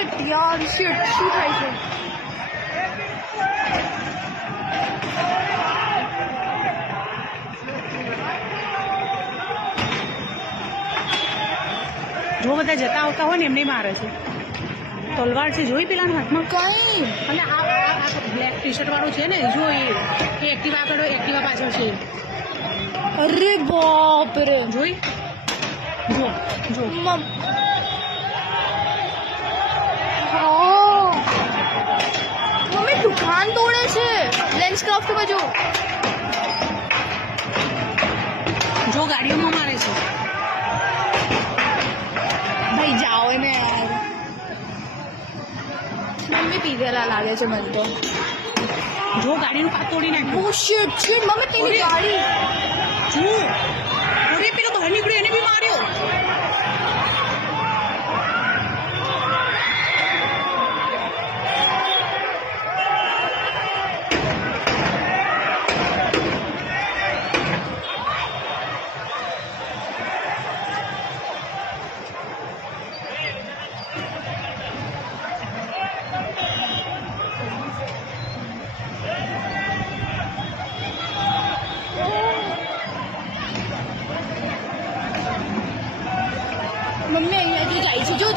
shit યાર shit શું થાય છે જો બધા જતા આવતા હોય ને એમને મારે છે તલવાર છે જોઈ પેલાના હાથમાં કઈ અને આ બ્લેક ટી શર્ટ વાળું છે ને જો એ એક્ટિવા આગળ એક્ટિવા પાછળ છે અરે બાપ રે જોઈ જો જો મમ્મી દુકાન તોડે છે લેન્સ ક્રાફ્ટમાં જો જો ગાડીઓમાં મારે છે ભાઈ જાઓ ને યાર મમ્મી પીધેલા લાગે છે મને તો જો ગાડીનું કાચ તોડી નાખ્યું ઓ શિટ શિટ મમ્મી તેની ગાડી જો અરે પેલો બહાર નીકળ્યો એને બી માર્યો મમ્મી અહીંયાથી જાય છે જો